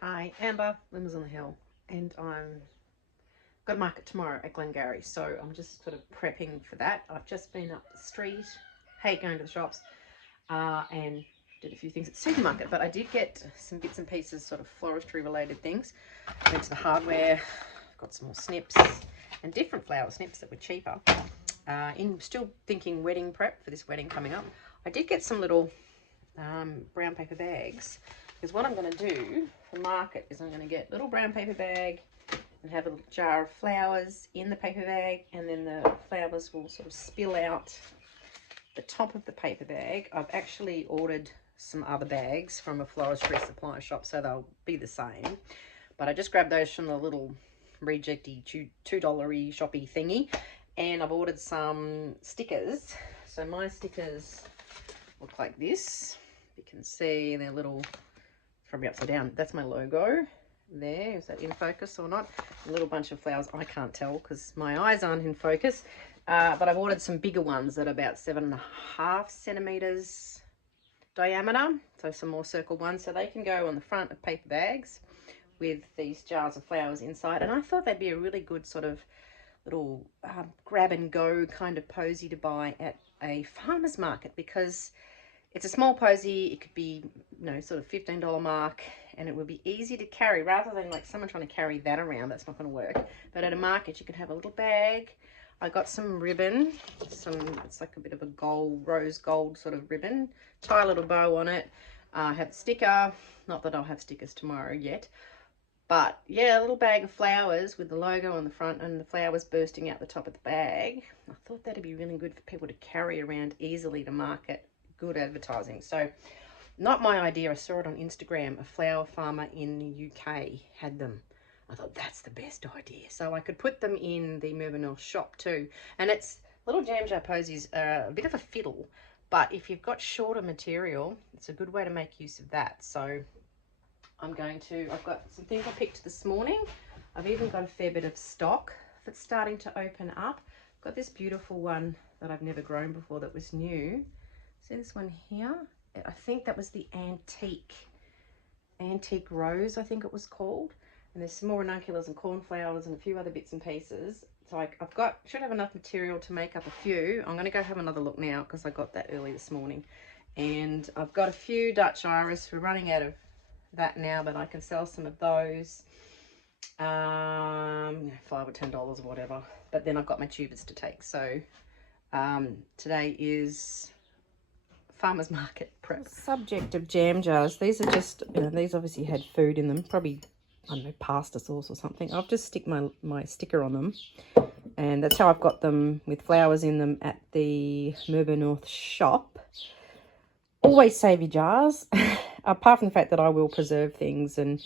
Hi, Amber, Limbers on the Hill, and I'm got a market tomorrow at Glengarry, so I'm just sort of prepping for that. I've just been up the street, hate going to the shops, and did a few things at the supermarket, but I did get some bits and pieces, sort of floristry related things. Went to the hardware, got some more snips and different flower snips that were cheaper. Still thinking wedding prep for this wedding coming up. I did get some little brown paper bags, because what I'm going to do for market is I'm going to get a little brown paper bag and have a little jar of flowers in the paper bag, and then the flowers will sort of spill out the top of the paper bag. I've actually ordered some other bags from a floristry supply shop, so they'll be the same, but I just grabbed those from the little rejecty $2 shoppy thingy, and I've ordered some stickers. So my stickers look like this. You can see they're little, probably upside down, that's my logo there. Is that in focus or not? A little bunch of flowers. I can't tell because my eyes aren't in focus, but I've ordered some bigger ones that are about 7.5 centimeters diameter, so some more circle ones, so they can go on the front of paper bags with these jars of flowers inside. And I thought they'd be a really good sort of little grab and go kind of posy to buy at a farmer's market, because it's a small posy. It could be, sort of $15 mark, and it would be easy to carry rather than like someone trying to carry that around. That's not going to work. But at a market, you can have a little bag. I got some ribbon, it's like a bit of a gold, rose gold sort of ribbon. Tie a little bow on it. I have a sticker. Not that I'll have stickers tomorrow yet. But yeah, a little bag of flowers with the logo on the front and the flowers bursting out the top of the bag. I thought that'd be really good for people to carry around easily to market. Good advertising. So not my idea. I saw it on Instagram. A flower farmer in the UK had them. I thought that's the best idea. So I could put them in the Mervynhall shop too. And it's little jam jar posies are a bit of a fiddle, but if you've got shorter material, it's a good way to make use of that. So I've got some things I picked this morning. I've even got a fair bit of stock that's starting to open up. I've got this beautiful one that I've never grown before that was new. See this one here? I think that was the antique rose, I think it was called. And there's some more ranunculus and cornflowers and a few other bits and pieces. So should have enough material to make up a few. I'm going to go have another look now because I got that early this morning. And I've got a few Dutch iris. We're running out of that now, but I can sell some of those. $5 or $10 or whatever. But then I've got my tubers to take. So today is farmer's market prep. Subject of jam jars. These are just, these obviously had food in them, probably, I don't know, pasta sauce or something. I'll just stick my sticker on them, and that's how I've got them with flowers in them at the Mervynhall shop. Always save your jars, apart from the fact that I will preserve things and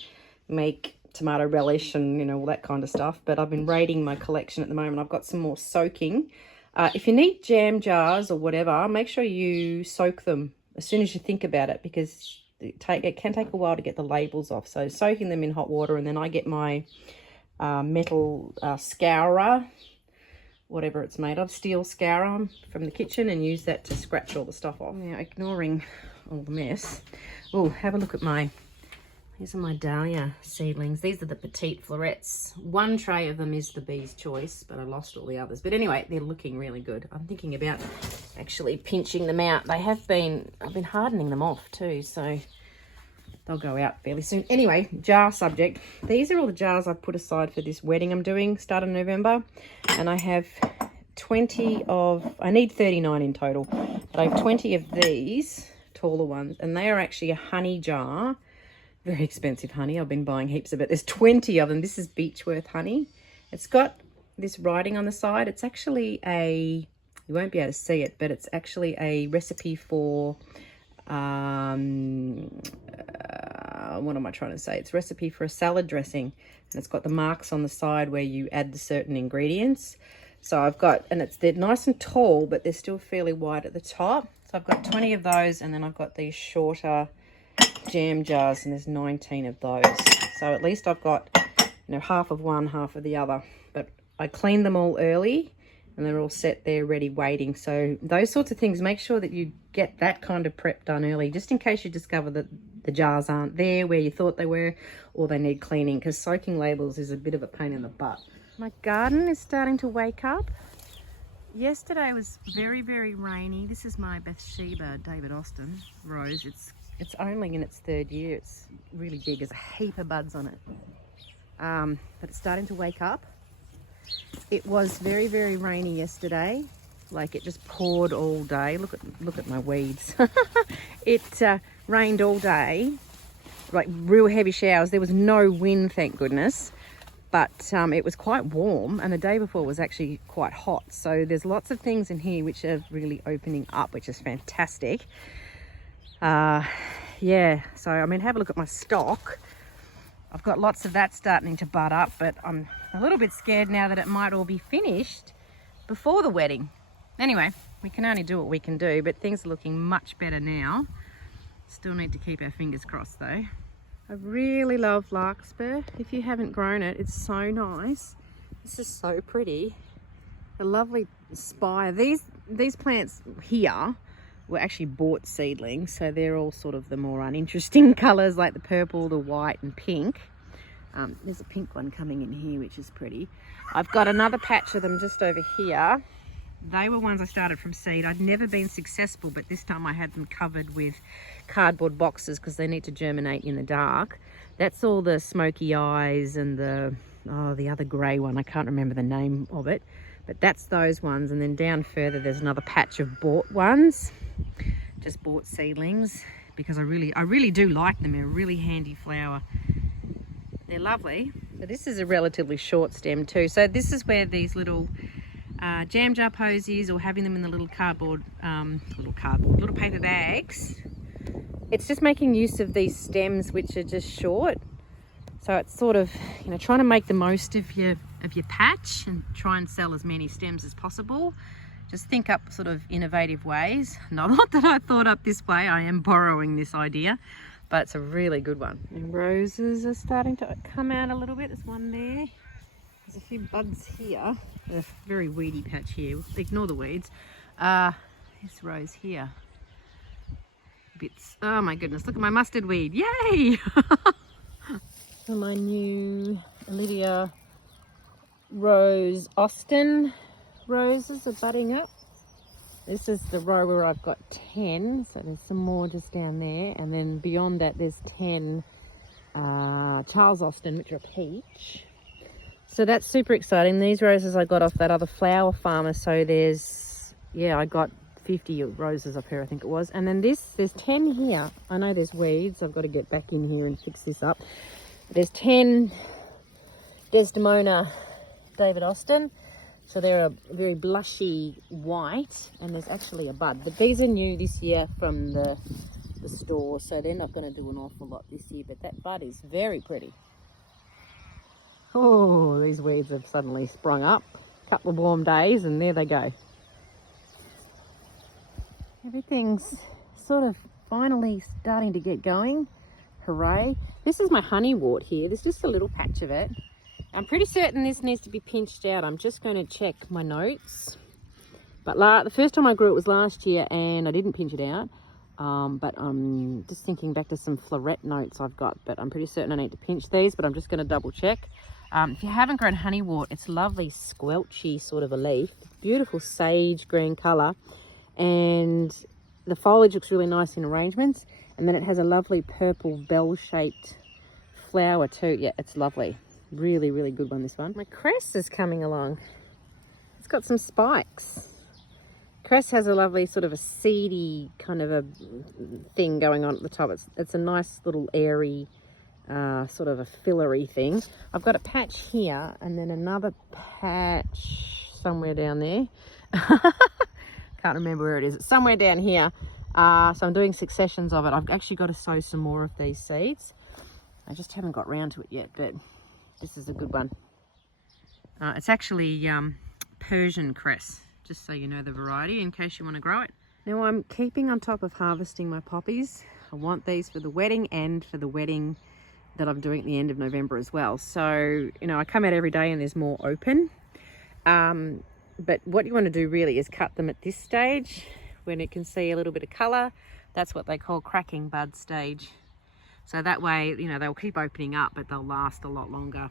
make tomato relish and, all that kind of stuff. But I've been raiding my collection at the moment. I've got some more soaking. If you need jam jars or whatever, make sure you soak them as soon as you think about it, because it can take a while to get the labels off. So soaking them in hot water, and then I get my metal scourer, whatever it's made of, steel scourer from the kitchen, and use that to scratch all the stuff off. Now, ignoring all the mess, have a look at these are my dahlia seedlings. These are the petite florets. One tray of them is the bee's choice, but I lost all the others. But anyway, they're looking really good. I'm thinking about actually pinching them out. I've been hardening them off too, so they'll go out fairly soon. Anyway, jar subject. These are all the jars I've put aside for this wedding I'm doing, start of November. And I have 20 of, I need 39 in total, but I have 20 of these taller ones, and they are actually a honey jar. Very expensive honey. I've been buying heaps of it. There's 20 of them. This is Beechworth honey. It's got this writing on the side. It's actually you won't be able to see it, but it's actually a recipe for, what am I trying to say? It's a recipe for a salad dressing. And it's got the marks on the side where you add the certain ingredients. So they're nice and tall, but they're still fairly wide at the top. So I've got 20 of those, and then I've got these shorter jam jars, and there's 19 of those. So at least I've got half of one, half of the other. But I cleaned them all early, and they're all set there ready waiting. So those sorts of things, make sure that you get that kind of prep done early, just in case you discover that the jars aren't there where you thought they were, or they need cleaning, because soaking labels is a bit of a pain in the butt. My garden is starting to wake up. Yesterday was very, very rainy. This is my Bathsheba David Austin rose. It's only in its 3rd year. It's really big. There's a heap of buds on it. But it's starting to wake up. It was very, very rainy yesterday. Like, it just poured all day. Look at my weeds. It rained all day, like real heavy showers. There was no wind, thank goodness. But it was quite warm, and the day before was actually quite hot. So there's lots of things in here which are really opening up, which is fantastic. Yeah, so I mean, have a look at my stock. I've got lots of that starting to bud up, but I'm a little bit scared now that it might all be finished before the wedding. Anyway, we can only do what we can do, but things are looking much better now. Still need to keep our fingers crossed though. I really love larkspur. If you haven't grown it, it's so nice. This is so pretty. A lovely spire. These plants here were actually bought seedlings, so they're all sort of the more uninteresting colours, like the purple, the white and pink. There's a pink one coming in here, which is pretty. I've got another patch of them just over here. They were ones I started from seed. I'd never been successful, but this time I had them covered with cardboard boxes because they need to germinate in the dark. That's all the smoky eyes and the other grey one. I can't remember the name of it, but that's those ones. And then down further, there's another patch of bought ones, just bought seedlings, because I really do like them. They're a really handy flower. They're lovely. So this is a relatively short stem too. So this is where these little jam jar posies, or having them in the little little paper bags. It's just making use of these stems which are just short. So it's sort of, you know, trying to make the most of your patch and try and sell as many stems as possible. Just think up sort of innovative ways. Not that I thought up this way, I am borrowing this idea, but it's a really good one. And roses are starting to come out a little bit. There's one there. There's a few buds here. A very weedy patch here. Ignore the weeds. This rose here. Bits. Oh my goodness! Look at my mustard weed! Yay! So my new Olivia Rose Austin roses are budding up. This is the row where I've got 10. So there's some more just down there, and then beyond that there's 10 Charles Austin, which are peach. So that's super exciting. These roses I got off that other flower farmer. So there's, yeah, I got 50 roses up here, I think it was. And then there's 10 here. I know there's weeds. I've got to get back in here and fix this up. There's 10 Desdemona David Austin. So they're a very blushy white, and there's actually a bud. But these are new this year from the store, so they're not going to do an awful lot this year. But that bud is very pretty. Oh, these weeds have suddenly sprung up. A couple of warm days and there they go. Everything's sort of finally starting to get going. Hooray. This is my honeywort here. There's just a little patch of it. I'm pretty certain this needs to be pinched out. I'm just going to check my notes. But the first time I grew it was last year and I didn't pinch it out. But I'm just thinking back to some floret notes I've got. But I'm pretty certain I need to pinch these, but I'm just going to double check. If you haven't grown honeywort, it's lovely squelchy sort of a leaf. Beautiful sage green colour. And the foliage looks really nice in arrangements. And then it has a lovely purple bell-shaped flower too. Yeah, it's lovely. Really, really good one, this one. My cress is coming along. It's got some spikes. Cress has a lovely sort of a seedy kind of a thing going on at the top. It's a nice little airy, sort of a fillery thing. I've got a patch here and then another patch somewhere down there. Can't remember where it is. It's somewhere down here. So I'm doing successions of it. I've actually got to sow some more of these seeds. I just haven't got round to it yet, but this is a good one. It's actually Persian cress, just so you know the variety in case you want to grow it. Now I'm keeping on top of harvesting my poppies. I want these for the wedding and for the wedding that I'm doing at the end of November as well. So, you know, I come out every day and there's more open. But what you want to do really is cut them at this stage when it can see a little bit of colour. That's what they call cracking bud stage. So that way, you know, they'll keep opening up, but they'll last a lot longer.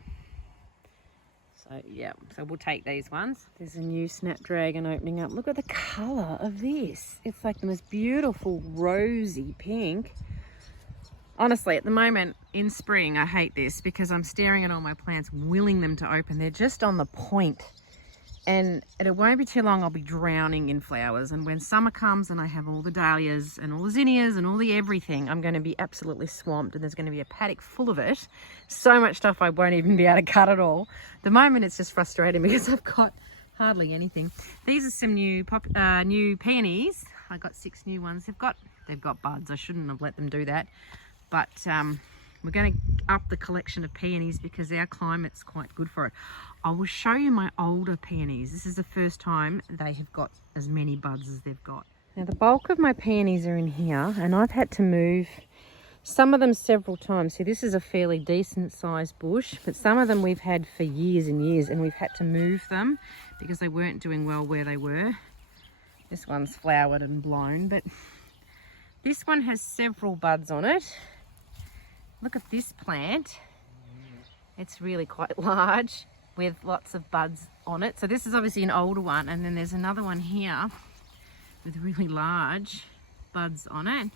So yeah, so we'll take these ones. There's a new snapdragon opening up. Look at the colour of this. It's like the most beautiful rosy pink. Honestly, at the moment in spring, I hate this because I'm staring at all my plants, willing them to open. They're just on the point. And it won't be too long, I'll be drowning in flowers. And when summer comes and I have all the dahlias and all the zinnias and all the everything, I'm going to be absolutely swamped, and there's going to be a paddock full of it. So much stuff I won't even be able to cut it all. At the moment, it's just frustrating because I've got hardly anything. These are some new peonies. I got 6 new ones. They've got buds. I shouldn't have let them do that. But we're going to up the collection of peonies because our climate's quite good for it. I will show you my older peonies. This is the first time they have got as many buds as they've got. Now the bulk of my peonies are in here, and I've had to move some of them several times. See, this is a fairly decent sized bush, but some of them we've had for years and years, and we've had to move them because they weren't doing well where they were. This one's flowered and blown, but this one has several buds on it. Look at this plant. It's really quite large with lots of buds on it. So this is obviously an older one, and then there's another one here with really large buds on it.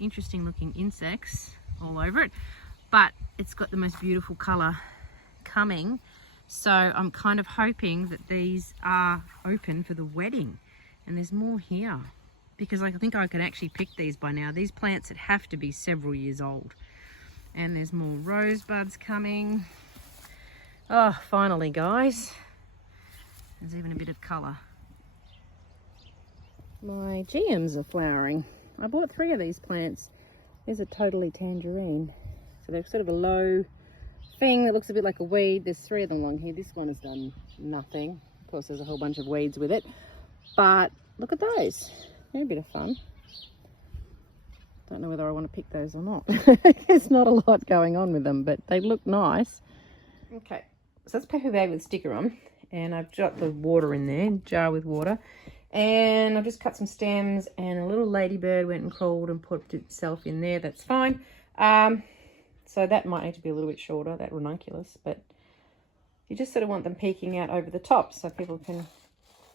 Interesting looking insects all over it, but it's got the most beautiful colour coming. So I'm kind of hoping that these are open for the wedding. And there's more here because I think I can actually pick these by now. These plants that have to be several years old. And there's more rosebuds coming. Oh, finally, guys. There's even a bit of colour. My GMs are flowering. I bought 3 of these plants. There's a totally tangerine. So they're sort of a low thing that looks a bit like a weed. There's 3 of them along here. This one has done nothing. Of course, there's a whole bunch of weeds with it. But look at those. They're a bit of fun. Don't know whether I want to pick those or not. There's not a lot going on with them, but they look nice. Okay, so that's paper bag with sticker on, and I've got the water in there, jar with water, and I've just cut some stems, and a little ladybird went and crawled and put itself in there. That's fine. So that might need to be a little bit shorter, that ranunculus, but you just sort of want them peeking out over the top so people can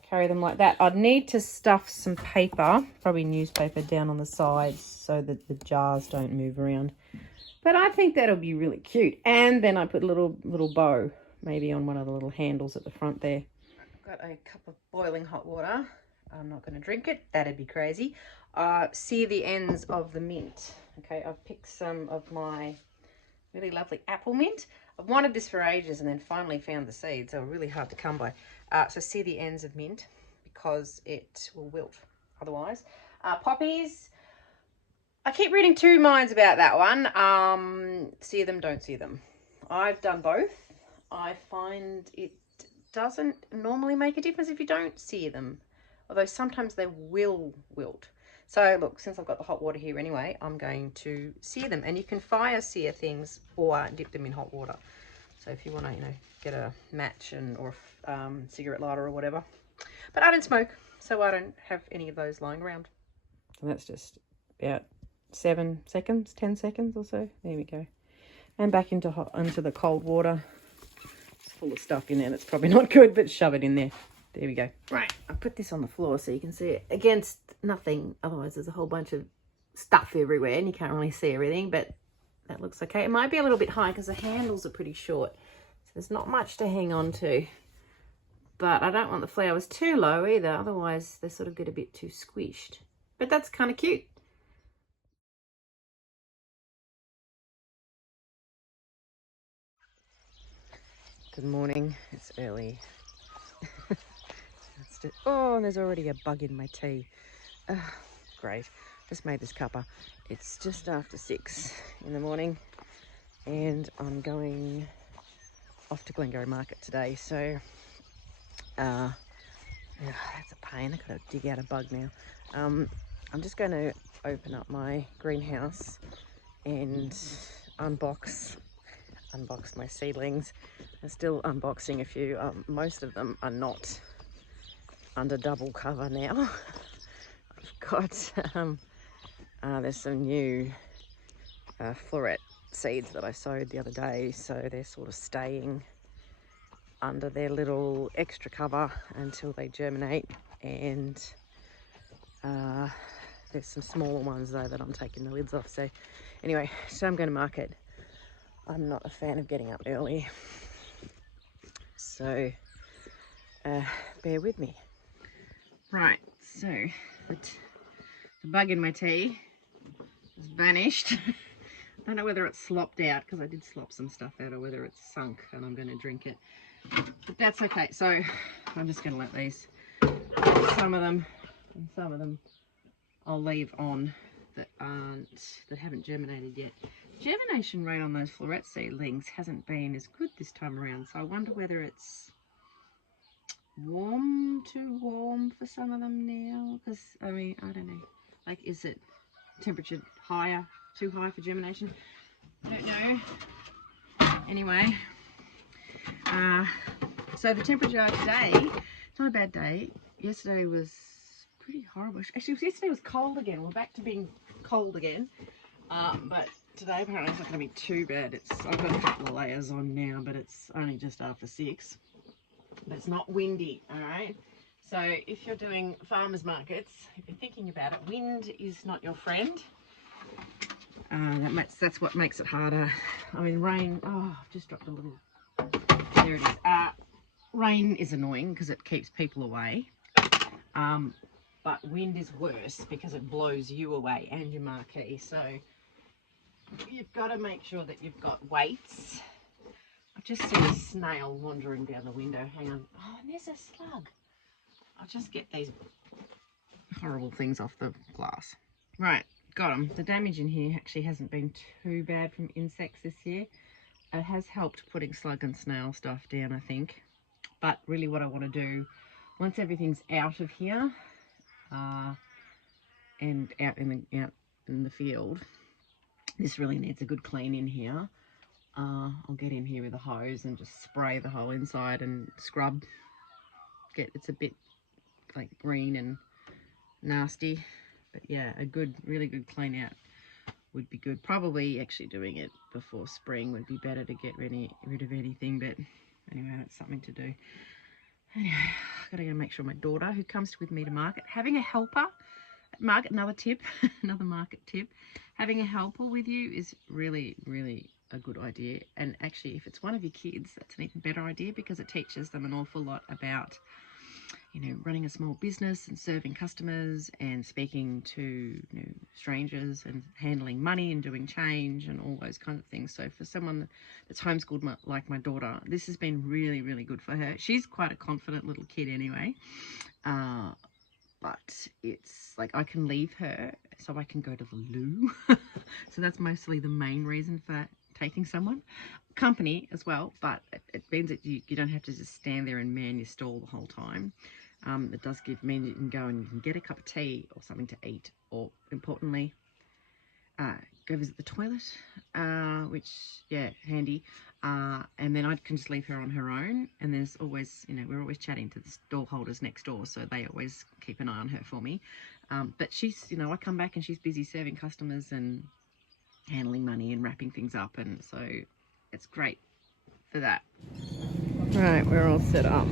carry them like that. I'd need to stuff some paper, probably newspaper, down on the sides so that the jars don't move around. But I think that'll be really cute. And then I put a little bow maybe on one of the little handles at the front there. I've got a cup of boiling hot water. I'm not going to drink it. That'd be crazy. Sear the ends of the mint. Okay, I've picked some of my really lovely apple mint. I've wanted this for ages and then finally found the seeds. They were really hard to come by. So sear the ends of mint because it will wilt otherwise. Poppies, I keep reading 2 minds about that one. Sear them, don't sear them. I've done both. I find it doesn't normally make a difference if you don't sear them, although sometimes they will wilt. So look, since I've got the hot water here anyway, I'm going to sear them, and you can fire sear things or dip them in hot water. So if you want to, you know, get a match or cigarette lighter or whatever. But I don't smoke, so I don't have any of those lying around. And that's just about 7 seconds, 10 seconds or so. There we go. And back into the cold water. It's full of stuff in there that's probably not good, but shove it in there. There we go. Right, I put this on the floor so you can see it against nothing. Otherwise, there's a whole bunch of stuff everywhere and you can't really see everything, but that looks okay. It might be a little bit high because the handles are pretty short. So there's not much to hang on to. But I don't want the flowers too low either. Otherwise, they sort of get a bit too squished. But that's kind of cute. Good morning. It's early. Oh, and there's already a bug in my tea. Great. Just made this cuppa. It's just after 6 in the morning and I'm going off to Glengarry market today. So, yeah, that's a pain. I've got to dig out a bug now. I'm just going to open up my greenhouse and unbox my seedlings. I'm still unboxing a few. Most of them are not under double cover now. I've got there's some new floret seeds that I sowed the other day, so they're sort of staying under their little extra cover until they germinate. And there's some smaller ones though that I'm taking the lids off. So anyway, so I'm going to market. I'm not a fan of getting up early, so bear with me. Right, so the bug in my tea has vanished. I don't know whether it's slopped out, because I did slop some stuff out, or whether it's sunk and I'm going to drink it. But that's okay. So I'm just going to let these, some of them, and some of them I'll leave on that haven't germinated yet. Germination rate on those floret seedlings hasn't been as good this time around, so I wonder whether it's too warm for some of them now. Because I mean, I don't know. Like, is it temperature too high for germination? I don't know. Anyway, so the temperature today, it's not a bad day. Yesterday was pretty horrible. Actually, yesterday was cold again. We're back to being cold again. But today apparently it's not going to be too bad. I've got a couple of layers on now, but it's only just after 6. But it's not windy, all right? So if you're doing farmers markets, if you're thinking about it, wind is not your friend. That's what makes it harder. I mean, rain, I've just dropped a little, there it is. Rain is annoying because it keeps people away. But wind is worse because it blows you away and your marquee. So you've got to make sure that you've got weights. I've just seen a snail wandering down the window. Hang on. Oh, and there's a slug. I'll just get these horrible things off the glass. Right, got them. The damage in here actually hasn't been too bad from insects this year. It has helped putting slug and snail stuff down, I think. But really what I want to do, once everything's out of here, and out in the field, this really needs a good clean in here. I'll get in here with a hose and just spray the whole inside and scrub. It's a bit like green and nasty, but yeah, a really good clean out would be good. Probably actually doing it before spring would be better to get rid of anything, but anyway, that's something to do. Anyway, I've got to go make sure my daughter, who comes with me to market, having a helper at market, another tip, another market tip, having a helper with you is really a good idea. And actually, if it's one of your kids, that's an even better idea, because it teaches them an awful lot about, you know, running a small business and serving customers and speaking to, you know, strangers and handling money and doing change and all those kinds of things. So for someone that's homeschooled like my daughter, this has been really good for her. She's quite a confident little kid anyway, but it's like I can leave her so I can go to the loo. So that's mostly the main reason for taking someone. Company as well, but it means that you don't have to just stand there and man your stall the whole time. It does mean you can go and you can get a cup of tea or something to eat, or importantly, go visit the toilet, which, yeah, handy. And then I can just leave her on her own, and there's always, you know, we're always chatting to the stall holders next door, so they always keep an eye on her for me. But she's, you know, I come back and she's busy serving customers and handling money and wrapping things up, and so it's great for that. Right, we're all set up.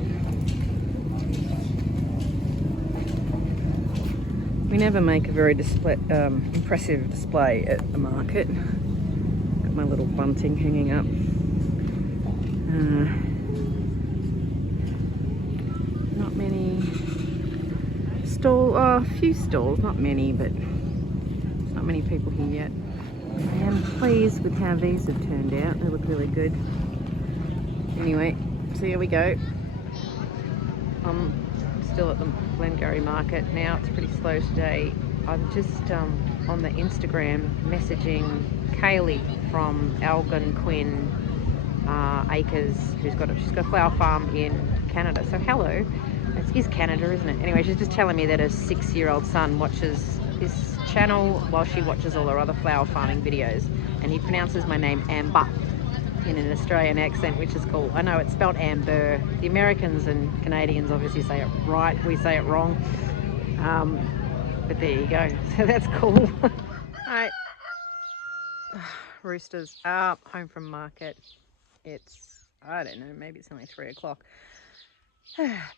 We never make a very impressive display at the market. Got my little bunting hanging up. Not many a few stalls, not many, but not many people here yet. I am pleased with how these have turned out. They look really good. Anyway, so here we go. I'm still at the Glengarry market now. It's pretty slow today. I'm just on the Instagram messaging Kaylee from Algonquin Acres, she's got a flower farm in Canada. So hello, it is Canada, isn't it? Anyway, she's just telling me that her 6-year-old son watches his channel while she watches all her other flower farming videos, and he pronounces my name Amber in an Australian accent, which is cool. I know it's spelled Amber. The Americans and Canadians obviously say it right, we say it wrong, but there you go. So that's cool. All right. roosters up, home from market. It's, I don't know, maybe it's only 3 o'clock.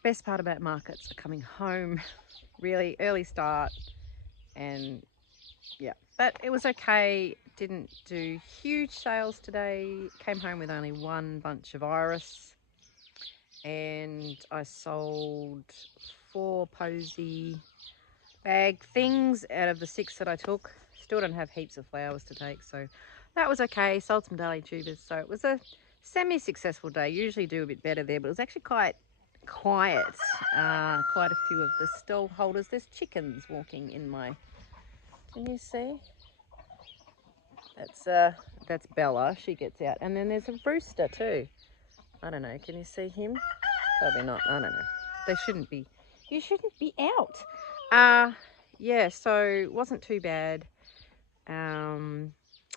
Best part about markets are coming home. Really early start, and yeah, but it was okay. Didn't do huge sales today. Came home with only one bunch of iris, and I sold 4 posy bag things out of the 6 that I took. Still don't have heaps of flowers to take, so that was okay. Sold some daily tubers, so it was a semi-successful day. Usually do a bit better there, but it was actually quite quiet. Quite a few of the stall holders. There's chickens walking in my, can you see? That's Bella. She gets out, and then there's a rooster too. I don't know. Can you see him? Probably not. I don't know. They shouldn't be. You shouldn't be out. Yeah. So it wasn't too bad.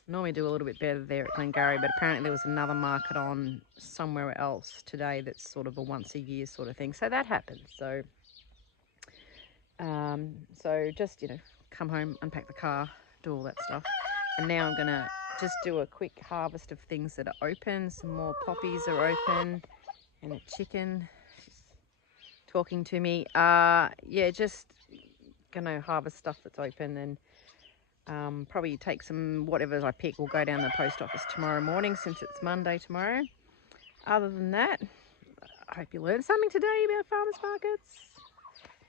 Normally do a little bit better there at Glengarry, but apparently there was another market on somewhere else today that's sort of a once a year sort of thing. So that happens. So, so just, come home, unpack the car, do all that stuff. And now I'm gonna just do a quick harvest of things that are open. Some more poppies are open, and a chicken, she's talking to me. Yeah, just gonna harvest stuff that's open, and probably take some whatever I pick. We'll go down to the post office tomorrow morning since it's Monday tomorrow. Other than that, I hope you learned something today about farmers markets.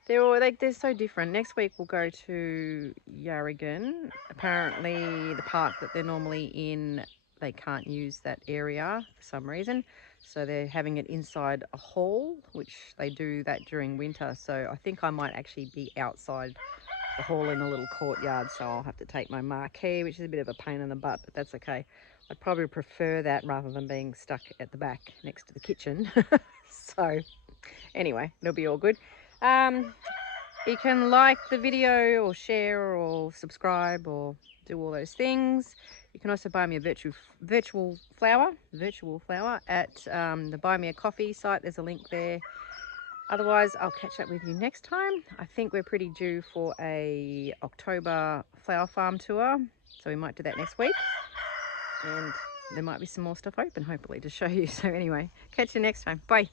They're so different. Next week we'll go to Yarragon. Apparently the park that they're normally in, they can't use that area for some reason. So they're having it inside a hall, which they do that during winter. So I think I might actually be outside the hall in a little courtyard. So I'll have to take my marquee, which is a bit of a pain in the butt, but that's okay. I'd probably prefer that rather than being stuck at the back next to the kitchen. So anyway, it'll be all good. You can like the video or share or subscribe or do all those things. You can also buy me a virtual flower at the Buy Me a Coffee site. There's a link there. Otherwise, I'll catch up with you next time. I think we're pretty due for a October flower farm tour, so we might do that next week. And there might be some more stuff open, hopefully, to show you. So anyway, catch you next time. Bye.